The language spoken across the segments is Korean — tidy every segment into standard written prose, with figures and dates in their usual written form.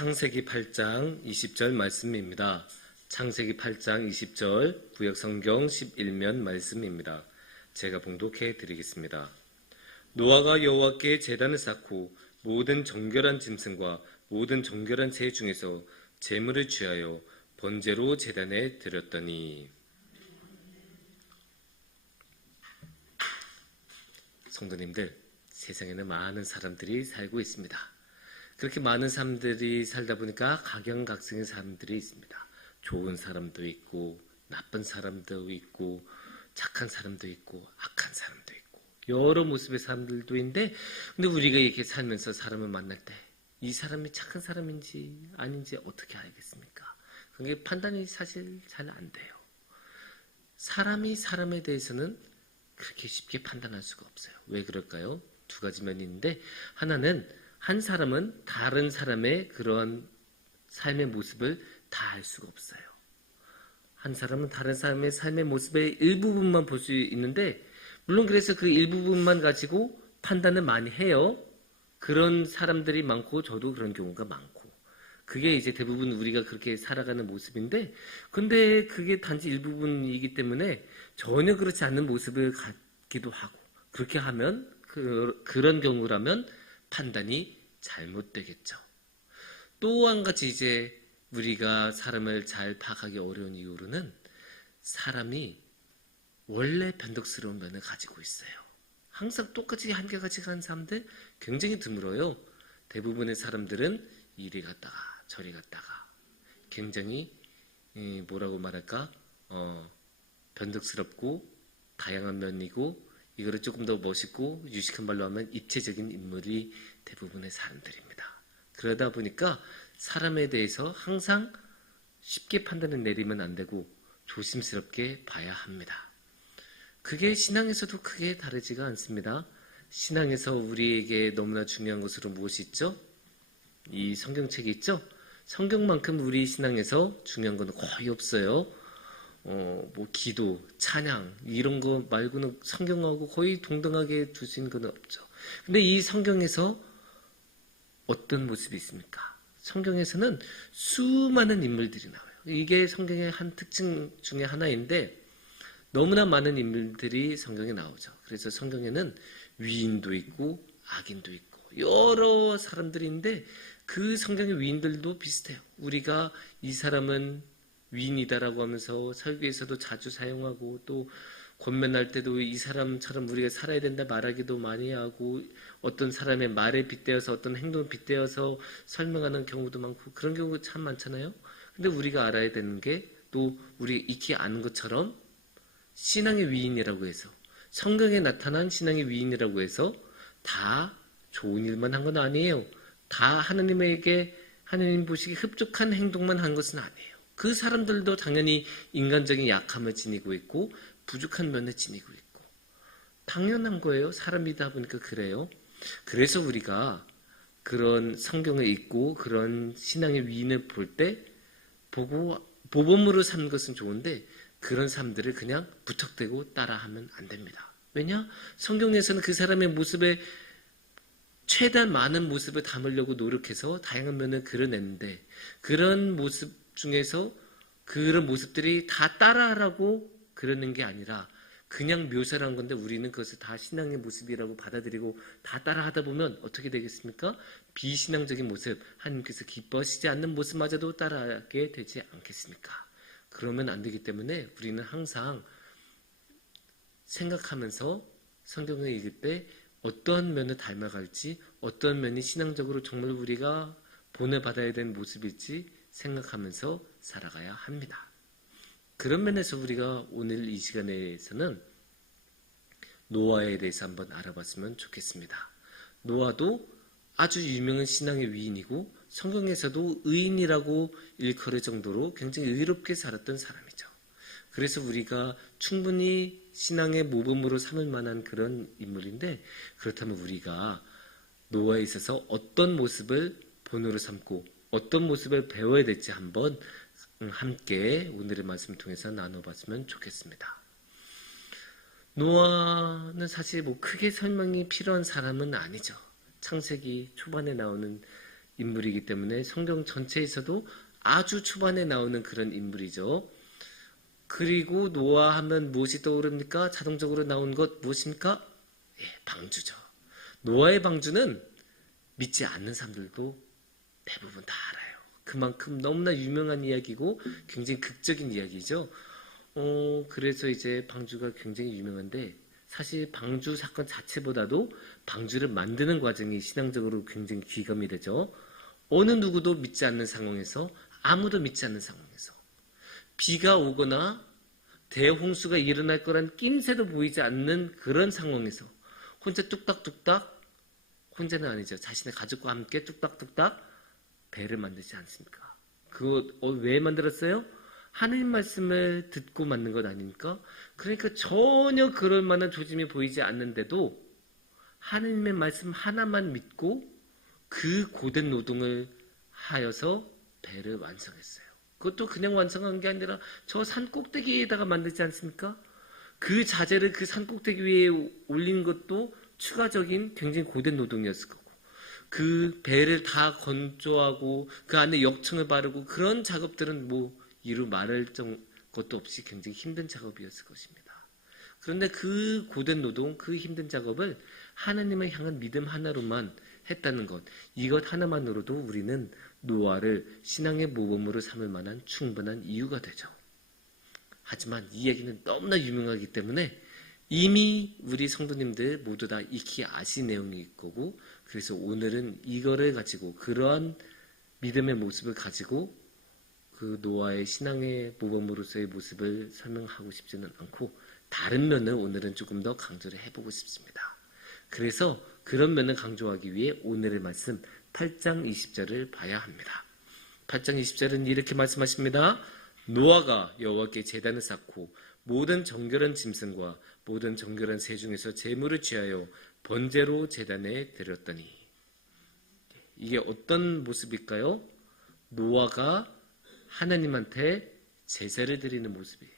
창세기 8장 20절 말씀입니다. 창세기 8장 20절 구역성경 11면 말씀입니다. 제가 봉독해 드리겠습니다. 노아가 여호와께 제단을 쌓고 모든 정결한 짐승과 모든 정결한 새 중에서 제물을 취하여 번제로 제단에 드렸더니. 성도님들, 세상에는 많은 사람들이 살고 있습니다. 그렇게 많은 사람들이 살다 보니까 각양각색의 사람들이 있습니다. 좋은 사람도 있고 나쁜 사람도 있고 착한 사람도 있고 악한 사람도 있고 여러 모습의 사람들도 있는데, 근데 우리가 이렇게 살면서 사람을 만날 때 이 사람이 착한 사람인지 아닌지 어떻게 알겠습니까? 그게 판단이 사실 잘 안 돼요. 사람이 사람에 대해서는 그렇게 쉽게 판단할 수가 없어요. 왜 그럴까요? 두 가지 면이 있는데, 하나는 한 사람은 다른 사람의 그러한 삶의 모습을 다 알 수가 없어요. 한 사람은 다른 사람의 삶의 모습의 일부분만 볼 수 있는데, 물론 그래서 그 일부분만 가지고 판단을 많이 해요. 그런 사람들이 많고 저도 그런 경우가 많고, 그게 이제 대부분 우리가 그렇게 살아가는 모습인데, 근데 그게 단지 일부분이기 때문에 전혀 그렇지 않은 모습을 갖기도 하고, 그렇게 하면 그런 경우라면 판단이 잘못되겠죠. 또 한 가지 이제 우리가 사람을 잘 파악하기 어려운 이유로는 사람이 원래 변덕스러운 면을 가지고 있어요. 항상 똑같이 한결같이 가는 사람들 굉장히 드물어요. 대부분의 사람들은 이리 갔다가 저리 갔다가 굉장히 뭐라고 말할까, 변덕스럽고 다양한 면이고, 이거를 조금 더 멋있고 유식한 말로 하면 입체적인 인물이 대부분의 사람들입니다. 그러다 보니까 사람에 대해서 항상 쉽게 판단을 내리면 안 되고 조심스럽게 봐야 합니다. 그게 신앙에서도 크게 다르지가 않습니다. 신앙에서 우리에게 너무나 중요한 것으로 무엇이 있죠? 이 성경책이 있죠? 성경만큼 우리 신앙에서 중요한 건 거의 없어요. 기도, 찬양 이런 거 말고는 성경하고 거의 동등하게 두신 건 없죠. 근데 이 성경에서 어떤 모습이 있습니까? 성경에서는 수많은 인물들이 나와요. 이게 성경의 한 특징 중에 하나인데, 너무나 많은 인물들이 성경에 나오죠. 그래서 성경에는 위인도 있고 악인도 있고 여러 사람들이 있는데, 그 성경의 위인들도 비슷해요. 우리가 이 사람은 위인이다라고 하면서 설교에서도 자주 사용하고, 또 권면할 때도 이 사람처럼 우리가 살아야 된다 말하기도 많이 하고, 어떤 사람의 말에 빗대어서 어떤 행동을 빗대어서 설명하는 경우도 많고, 그런 경우가 참 많잖아요. 근데 우리가 알아야 되는 게, 또 우리가 익히 아는 것처럼 신앙의 위인이라고 해서, 성경에 나타난 신앙의 위인이라고 해서 다 좋은 일만 한 건 아니에요. 다 하나님에게, 하나님 보시기에 흡족한 행동만 한 것은 아니에요. 그 사람들도 당연히 인간적인 약함을 지니고 있고 부족한 면을 지니고 있고, 당연한 거예요. 사람이다 보니까 그래요. 그래서 우리가 그런 성경을 읽고 그런 신앙의 위인을 볼 때 보고 모범으로 삼는 것은 좋은데, 그런 사람들을 그냥 부탁대고 따라하면 안 됩니다. 왜냐? 성경에서는 그 사람의 모습에 최대한 많은 모습을 담으려고 노력해서 다양한 면을 그려냈는데, 그런 모습 중에서 그런 모습들이 다 따라하라고 그러는 게 아니라 그냥 묘사를 한 건데, 우리는 그것을 다 신앙의 모습이라고 받아들이고 다 따라하다 보면 어떻게 되겠습니까? 비신앙적인 모습, 하나님께서 기뻐하시지 않는 모습마저도 따라하게 되지 않겠습니까? 그러면 안 되기 때문에 우리는 항상 생각하면서 성경을 읽을 때 어떤 면을 닮아갈지, 어떤 면이 신앙적으로 정말 우리가 본해받아야 되는 모습일지 생각하면서 살아가야 합니다. 그런 면에서 우리가 오늘 이 시간에서는 노아에 대해서 한번 알아봤으면 좋겠습니다. 노아도 아주 유명한 신앙의 위인이고 성경에서도 의인이라고 일컬을 정도로 굉장히 의롭게 살았던 사람이죠. 그래서 우리가 충분히 신앙의 모범으로 삼을 만한 그런 인물인데, 그렇다면 우리가 노아에 있어서 어떤 모습을 본으로 삼고 어떤 모습을 배워야 될지 한번 함께 오늘의 말씀을 통해서 나눠봤으면 좋겠습니다. 노아는 사실 크게 설명이 필요한 사람은 아니죠. 창세기 초반에 나오는 인물이기 때문에 성경 전체에서도 아주 초반에 나오는 그런 인물이죠. 그리고 노아 하면 무엇이 떠오릅니까? 자동적으로 나온 것 무엇입니까? 예, 방주죠. 노아의 방주는 믿지 않는 사람들도 대부분 다 알아요. 그만큼 너무나 유명한 이야기고 굉장히 극적인 이야기죠. 그래서 이제 방주가 굉장히 유명한데 사실 방주 사건 자체보다도 방주를 만드는 과정이 신앙적으로 굉장히 귀감이 되죠. 어느 누구도 믿지 않는 상황에서 아무도 믿지 않는 상황에서 비가 오거나 대홍수가 일어날 거란 낌새도 보이지 않는 그런 상황에서 혼자 뚝딱뚝딱 혼자는 아니죠. 자신의 가족과 함께 뚝딱뚝딱 배를 만들지 않습니까? 그거 왜 만들었어요? 하나님 말씀을 듣고 만든 것 아닙니까? 그러니까 전혀 그럴 만한 조짐이 보이지 않는데도 하나님의 말씀 하나만 믿고 그 고된 노동을 하여서 배를 완성했어요. 그것도 그냥 완성한 게 아니라 저 산 꼭대기에다가 만들지 않습니까? 그 자재를 그 산 꼭대기 위에 올린 것도 추가적인 굉장히 고된 노동이었을 거고 그 배를 다 건조하고 그 안에 역청을 바르고 그런 작업들은 뭐 이루 말할 것도 없이 굉장히 힘든 작업이었을 것입니다. 그런데 그 고된 노동, 그 힘든 작업을 하나님을 향한 믿음 하나로만 했다는 것, 이것 하나만으로도 우리는 노아를 신앙의 모범으로 삼을 만한 충분한 이유가 되죠. 하지만 이 얘기는 너무나 유명하기 때문에 이미 우리 성도님들 모두 다 익히 아신 내용일 거고 그래서 오늘은 이거를 가지고 그러한 믿음의 모습을 가지고 그 노아의 신앙의 모범으로서의 모습을 설명하고 싶지는 않고 다른 면을 오늘은 조금 더 강조를 해보고 싶습니다. 그래서 그런 면을 강조하기 위해 오늘의 말씀 8장 20절을 봐야 합니다. 8장 20절은 이렇게 말씀하십니다. 노아가 여호와께 제단을 쌓고 모든 정결한 짐승과 모든 정결한 새 중에서 제물을 취하여 번제로 제단에 드렸더니 이게 어떤 모습일까요? 노아가 하나님한테 제사를 드리는 모습이에요.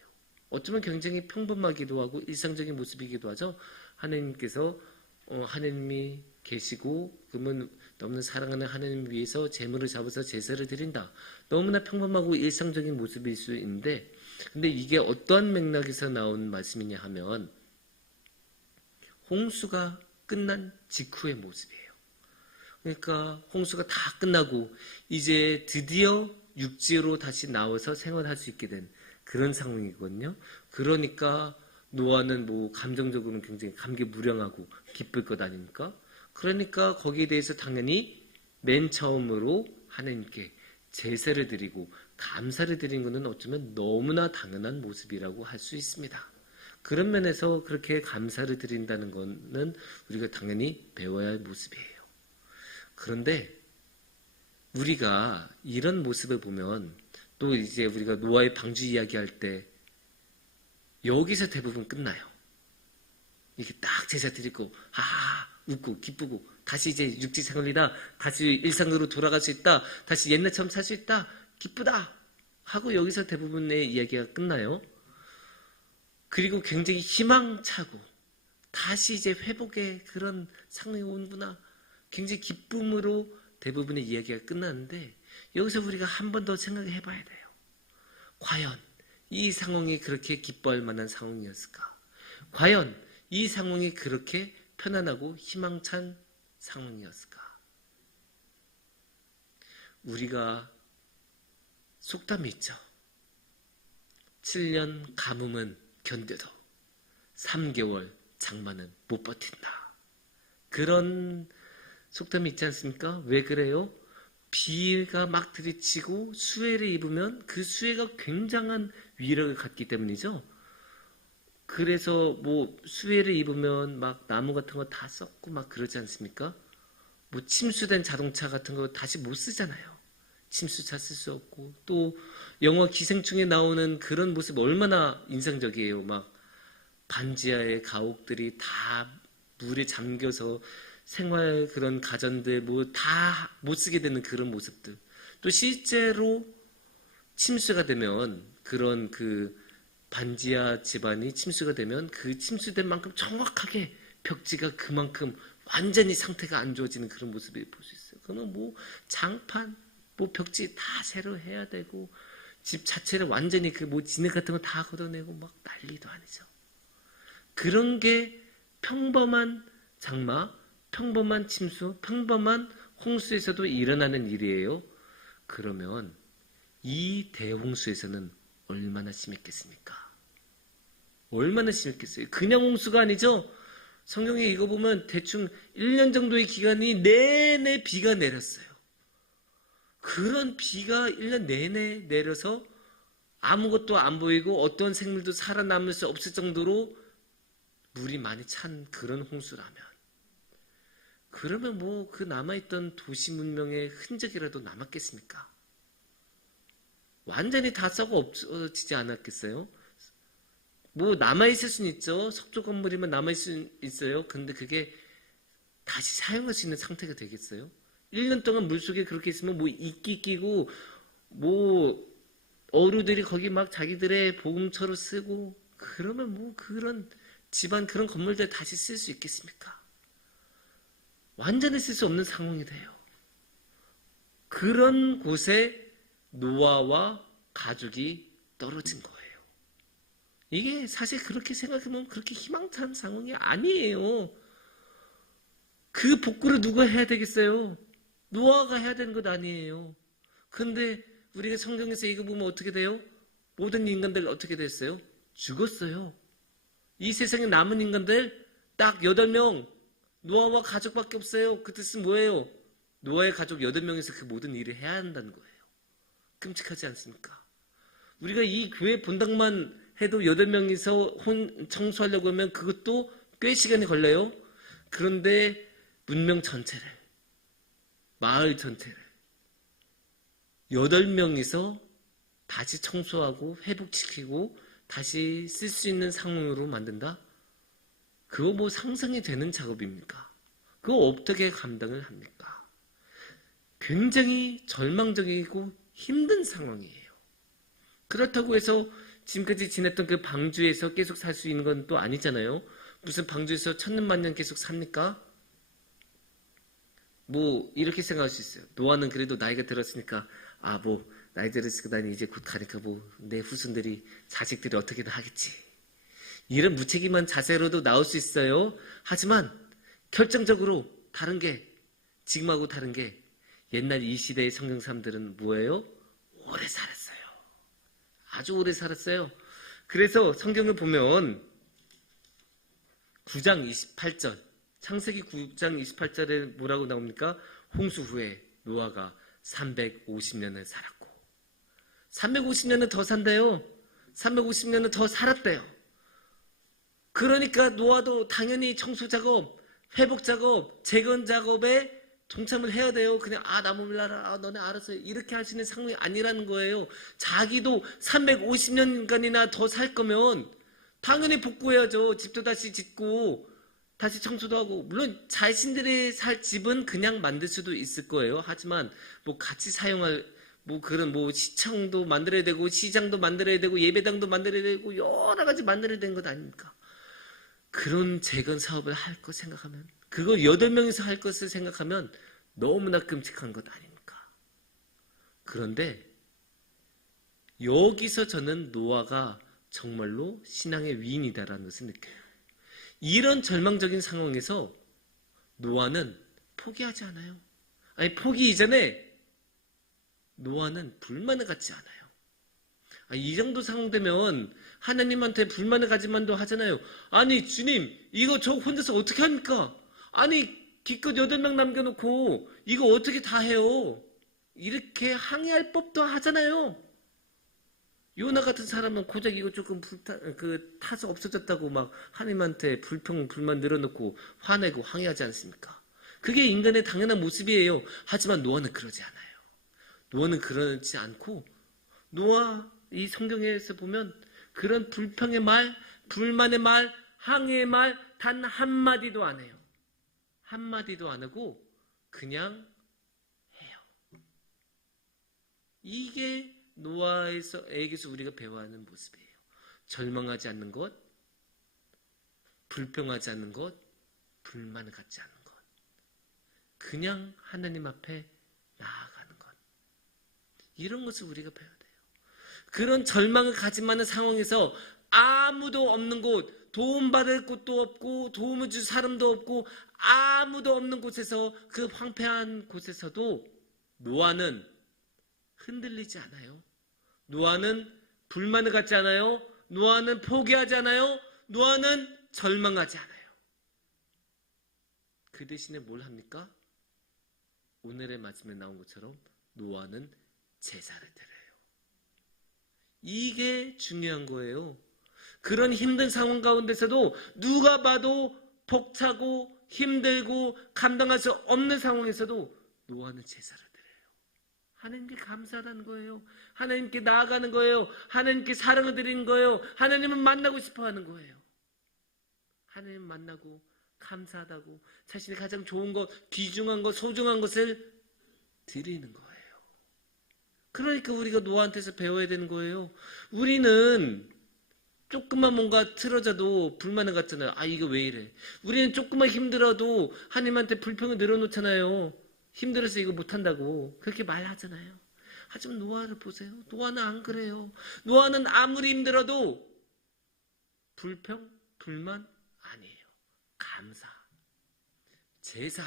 어쩌면 굉장히 평범하기도 하고 일상적인 모습이기도 하죠. 하나님께서 하나님이 계시고 그러면 너무나 사랑하는 하나님 위해서 제물을 잡아서 제사를 드린다. 너무나 평범하고 일상적인 모습일 수 있는데 근데 이게 어떠한 맥락에서 나온 말씀이냐 하면 홍수가 끝난 직후의 모습이에요. 그러니까 홍수가 다 끝나고 이제 드디어 육지로 다시 나와서 생활할 수 있게 된 그런 상황이거든요. 그러니까 노아는 뭐 감정적으로는 굉장히 감개무량하고 기쁠 것 아닙니까? 그러니까 거기에 대해서 당연히 맨 처음으로 하나님께 제사를 드리고 감사를 드린 것은 어쩌면 너무나 당연한 모습이라고 할 수 있습니다. 그런 면에서 그렇게 감사를 드린다는 것은 우리가 당연히 배워야 할 모습이에요. 그런데 우리가 이런 모습을 보면 또 이제 우리가 노아의 방주 이야기할 때 여기서 대부분 끝나요. 이렇게 딱 제사 드리고 웃고 기쁘고 다시 이제 육지 생활이다. 다시 일상으로 돌아갈 수 있다. 다시 옛날처럼 살 수 있다. 기쁘다. 하고 여기서 대부분의 이야기가 끝나요. 그리고 굉장히 희망차고 다시 이제 회복의 그런 상황이 오는구나. 굉장히 기쁨으로 대부분의 이야기가 끝나는데 여기서 우리가 한 번 더 생각해 봐야 돼요. 과연 이 상황이 그렇게 기뻐할 만한 상황이었을까? 과연 이 상황이 그렇게 편안하고 희망찬 상황이었을까? 우리가 속담이 있죠. 7년 가뭄은 견뎌도 3개월 장마는 못 버틴다. 그런 속담이 있지 않습니까? 왜 그래요? 비가 막 들이치고 수해를 입으면 그 수해가 굉장한 위력을 갖기 때문이죠. 그래서 뭐 수해를 입으면 막 나무 같은 거 다 썩고 막 그러지 않습니까? 뭐 침수된 자동차 같은 거 다시 못 쓰잖아요. 침수차 쓸 수 없고 또 영화 기생충에 나오는 그런 모습 얼마나 인상적이에요. 막 반지하의 가옥들이 다 물에 잠겨서 생활 그런 가전들 뭐 다 못 쓰게 되는 그런 모습들. 또 실제로 침수가 되면 그런 그 반지하 집안이 침수가 되면 그 침수된 만큼 정확하게 벽지가 그만큼 완전히 상태가 안 좋아지는 그런 모습을 볼 수 있어요. 그러면 뭐 장판, 뭐 벽지 다 새로 해야 되고 집 자체를 완전히 그 뭐 진흙 같은 거 다 걷어내고 막 난리도 아니죠. 그런 게 평범한 장마, 평범한 침수, 평범한 홍수에서도 일어나는 일이에요. 그러면 이 대홍수에서는 얼마나 심했겠습니까? 얼마나 심했겠어요? 그냥 홍수가 아니죠. 성경에 읽어보면 대충 1년 정도의 기간이 내내 비가 내렸어요. 그런 비가 1년 내내 내려서 아무것도 안 보이고 어떤 생물도 살아남을 수 없을 정도로 물이 많이 찬 그런 홍수라면, 그러면 뭐 그 남아있던 도시 문명의 흔적이라도 남았겠습니까? 완전히 다 썩어 없어지지 않았겠어요? 뭐 남아있을 수는 있죠. 석조 건물이면 남아있을 수 있어요. 근데 그게 다시 사용할 수 있는 상태가 되겠어요? 1년 동안 물속에 그렇게 있으면 뭐 이끼 끼고 뭐 어류들이 거기 막 자기들의 보금처럼 쓰고, 그러면 뭐 그런 집안 그런 건물들 다시 쓸 수 있겠습니까? 완전히 쓸 수 없는 상황이 돼요. 그런 곳에 노아와 가족이 떨어진 거예요. 이게 사실 그렇게 생각하면 그렇게 희망찬 상황이 아니에요. 그 복구를 누가 해야 되겠어요? 노아가 해야 되는 것 아니에요. 근데 우리가 성경에서 읽어보면 어떻게 돼요? 모든 인간들 어떻게 됐어요? 죽었어요. 이 세상에 남은 인간들 딱 8명, 노아와 가족밖에 없어요. 그 뜻은 뭐예요? 노아의 가족 8명에서 그 모든 일을 해야 한다는 거예요. 끔찍하지 않습니까? 우리가 이 교회 본당만 해도 8명이서 청소하려고 하면 그것도 꽤 시간이 걸려요. 그런데 문명 전체를, 마을 전체를 8명이서 다시 청소하고 회복시키고 다시 쓸 수 있는 상황으로 만든다? 그거 뭐 상상이 되는 작업입니까? 그거 어떻게 감당을 합니까? 굉장히 절망적이고 힘든 상황이에요. 그렇다고 해서 지금까지 지냈던 그 방주에서 계속 살 수 있는 건 또 아니잖아요. 무슨 방주에서 천년만년 계속 삽니까? 뭐 이렇게 생각할 수 있어요. 노아는 그래도 나이가 들었으니까 뭐 나이 들었으니까 난 이제 곧 가니까 뭐 내 후손들이 자식들이 어떻게든 하겠지. 이런 무책임한 자세로도 나올 수 있어요. 하지만 결정적으로 다른 게, 지금하고 다른 게, 옛날 이 시대의 성경 사람들은 뭐예요? 오래 살았어요. 아주 오래 살았어요. 그래서 성경을 보면 9장 28절, 창세기 9장 28절에 뭐라고 나옵니까? 홍수 후에 노아가 350년을 살았고, 350년은 더 산대요. 350년은 더 살았대요. 그러니까 노아도 당연히 청소 작업, 회복 작업, 재건 작업에 동참을 해야 돼요. 그냥 나 몰라라, 너네 알아서 이렇게 할 수 있는 상황이 아니라는 거예요. 자기도 350년간이나 더 살 거면 당연히 복구해야죠. 집도 다시 짓고 다시 청소도 하고, 물론 자신들이 살 집은 그냥 만들 수도 있을 거예요. 하지만 뭐 같이 사용할 뭐 그런 뭐 시청도 만들어야 되고 시장도 만들어야 되고 예배당도 만들어야 되고 여러 가지 만들어야 되는 것 아닙니까? 그런 재건 사업을 할 것 생각하면, 그거 8명이서 할 것을 생각하면 너무나 끔찍한 것 아닙니까? 그런데 여기서 저는 노아가 정말로 신앙의 위인이다라는 것을 느껴요. 이런 절망적인 상황에서 노아는 포기하지 않아요. 아니, 포기 이전에 노아는 불만을 갖지 않아요. 이 정도 상황 되면 하나님한테 불만을 가지만도 하잖아요. 아니 주님, 이거 저 혼자서 어떻게 합니까? 아니 기껏 8명 남겨놓고 이거 어떻게 다 해요? 이렇게 항의할 법도 하잖아요. 요나 같은 사람은 고작 이거 조금 타서 없어졌다고 막 하나님한테 불만 늘어놓고 화내고 항의하지 않습니까? 그게 인간의 당연한 모습이에요. 하지만 노아는 그러지 않아요. 노아는 그러지 않고, 노아 이 성경에서 보면 그런 불평의 말, 불만의 말, 항의의 말 단 한마디도 안 해요. 한마디도 안 하고 그냥 해요. 이게 노아에게서 우리가 배워야 하는 모습이에요. 절망하지 않는 것, 불평하지 않는 것, 불만을 갖지 않는 것. 그냥 하나님 앞에 나아가는 것. 이런 것을 우리가 배워야 돼요. 그런 절망을 가진 많은 상황에서 아무도 없는 곳, 도움받을 곳도 없고 도움을 줄 사람도 없고 아무도 없는 곳에서, 그 황폐한 곳에서도 노아는 흔들리지 않아요. 노아는 불만을 갖지 않아요. 노아는 포기하지 않아요. 노아는 절망하지 않아요. 그 대신에 뭘 합니까? 오늘의 말씀에 나온 것처럼 노아는 제사를 드려요. 이게 중요한 거예요. 그런 힘든 상황 가운데서도 누가 봐도 벅차고 힘들고 감당할 수 없는 상황에서도 노아는 제사를 드려요. 하나님께 감사하다는 거예요. 하나님께 나아가는 거예요. 하나님께 사랑을 드리는 거예요. 하나님을 만나고 싶어 하는 거예요. 하나님 만나고 감사하다고 자신이 가장 좋은 것, 귀중한 것, 소중한 것을 드리는 거예요. 그러니까 우리가 노아한테서 배워야 되는 거예요. 우리는 조금만 뭔가 틀어져도 불만을 갖잖아요. 아, 이거 왜 이래? 우리는 조금만 힘들어도 하나님한테 불평을 늘어놓잖아요. 힘들어서 이거 못한다고 그렇게 말하잖아요. 하지만 노아를 보세요. 노아는 안 그래요. 노아는 아무리 힘들어도 불평, 불만 아니에요. 감사, 제사,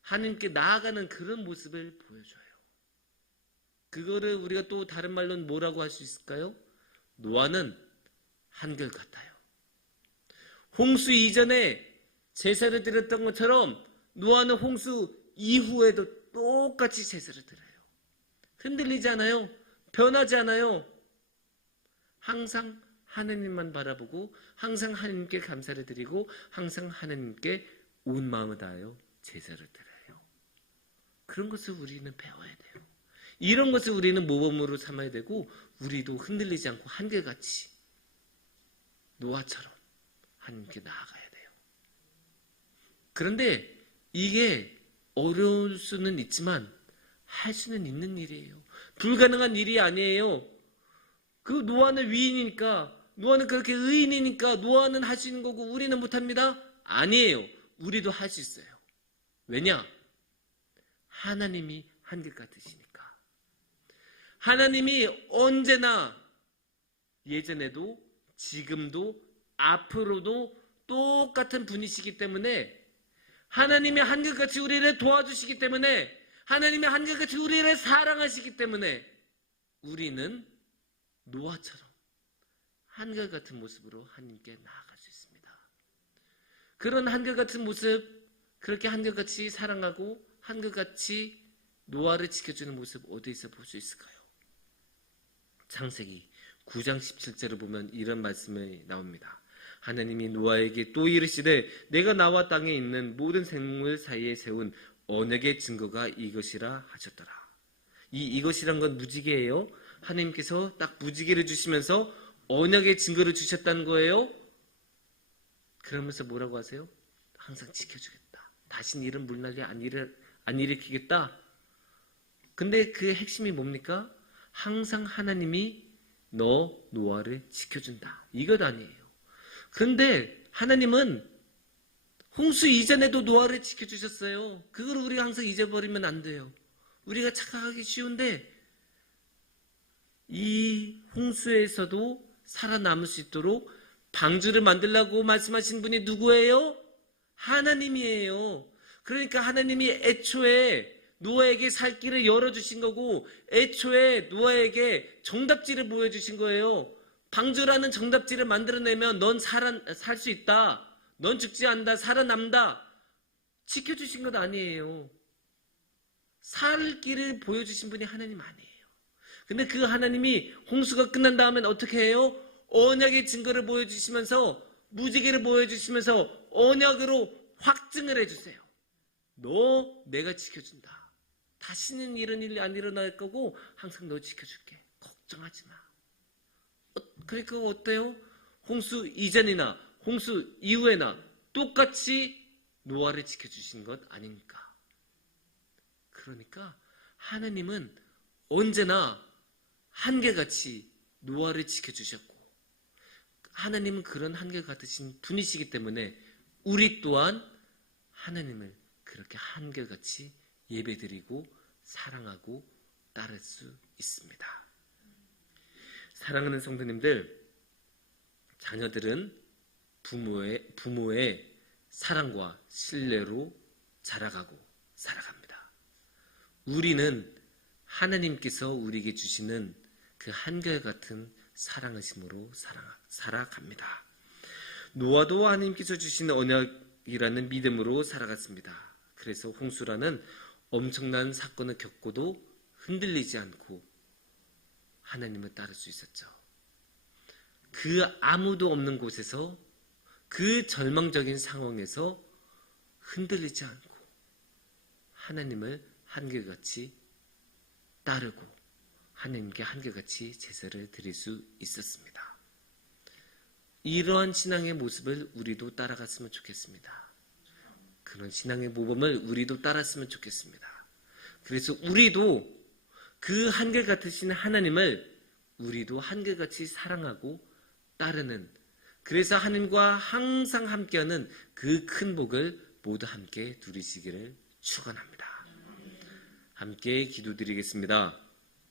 하나님께 나아가는 그런 모습을 보여줘요. 그거를 우리가 또 다른 말로는 뭐라고 할 수 있을까요? 노아는 한결같아요. 홍수 이전에 제사를 드렸던 것처럼 노아는 홍수 이후에도 똑같이 제사를 드려요. 흔들리지 않아요. 변하지 않아요. 항상 하나님만 바라보고 항상 하나님께 감사를 드리고 항상 하나님께 온 마음을 다하여 제사를 드려요. 그런 것을 우리는 배워야 돼요. 이런 것을 우리는 모범으로 삼아야 되고 우리도 흔들리지 않고 한결같이 노아처럼 하나님께 나아가야 돼요. 그런데 이게 어려울 수는 있지만 할 수는 있는 일이에요. 불가능한 일이 아니에요. 그 노아는 위인이니까, 노아는 그렇게 의인이니까 노아는 할 수 있는 거고 우리는 못합니다? 아니에요. 우리도 할 수 있어요. 왜냐? 하나님이 한결같으시니까. 하나님이 언제나 예전에도 지금도 앞으로도 똑같은 분이시기 때문에, 하나님이 한결같이 우리를 도와주시기 때문에, 하나님이 한결같이 우리를 사랑하시기 때문에 우리는 노아처럼 한결같은 모습으로 하나님께 나아갈 수 있습니다. 그런 한결같은 모습, 그렇게 한결같이 사랑하고 한결같이 노아를 지켜주는 모습 어디에서 볼 수 있을까요? 창세기 9장 17절을 보면 이런 말씀이 나옵니다. 하나님이 노아에게 또 이르시되 내가 나와 땅에 있는 모든 생물 사이에 세운 언약의 증거가 이것이라 하셨더라. 이것이란 건 무지개예요. 하나님께서 딱 무지개를 주시면서 언약의 증거를 주셨다는 거예요. 그러면서 뭐라고 하세요? 항상 지켜주겠다. 다신 이런 물난리 안 일으키겠다. 근데 그 핵심이 뭡니까? 항상 하나님이 너 노아를 지켜준다. 이것 아니에요. 그런데 하나님은 홍수 이전에도 노아를 지켜주셨어요. 그걸 우리가 항상 잊어버리면 안 돼요. 우리가 착각하기 쉬운데 이 홍수에서도 살아남을 수 있도록 방주를 만들라고 말씀하신 분이 누구예요? 하나님이에요. 그러니까 하나님이 애초에 노아에게 살 길을 열어주신 거고 애초에 노아에게 정답지를 보여주신 거예요. 방주라는 정답지를 만들어내면 넌 살 수 있다. 넌 죽지 않는다. 살아남다. 지켜주신 것 아니에요. 살 길을 보여주신 분이 하나님 아니에요. 근데 그 하나님이 홍수가 끝난 다음엔 어떻게 해요? 언약의 증거를 보여주시면서 무지개를 보여주시면서 언약으로 확증을 해주세요. 너 내가 지켜준다. 다시는 이런 일이 안 일어날 거고 항상 너 지켜줄게. 걱정하지 마. 그러니까 어때요? 홍수 이전이나 홍수 이후에나 똑같이 노아를 지켜주신 것 아닙니까? 그러니까 하나님은 언제나 한결같이 노아를 지켜주셨고 하나님은 그런 한결같으신 분이시기 때문에 우리 또한 하나님을 그렇게 한결같이 예배드리고 사랑하고 따를 수 있습니다. 사랑하는 성도님들, 자녀들은 부모의 사랑과 신뢰로 자라가고 살아갑니다. 우리는 하나님께서 우리에게 주시는 그 한결같은 사랑하심으로 살아갑니다. 노아도 하나님께서 주신 언약이라는 믿음으로 살아갔습니다. 그래서 홍수라는 엄청난 사건을 겪고도 흔들리지 않고 하나님을 따를 수 있었죠. 그 아무도 없는 곳에서, 그 절망적인 상황에서 흔들리지 않고 하나님을 한결같이 따르고 하나님께 한결같이 제사를 드릴 수 있었습니다. 이러한 신앙의 모습을 우리도 따라갔으면 좋겠습니다. 그런 신앙의 모범을 우리도 따랐으면 좋겠습니다. 그래서 우리도 그 한결같으신 하나님을 우리도 한결같이 사랑하고 따르는, 그래서 하나님과 항상 함께하는 그 큰 복을 모두 함께 누리시기를 축원합니다. 함께 기도드리겠습니다.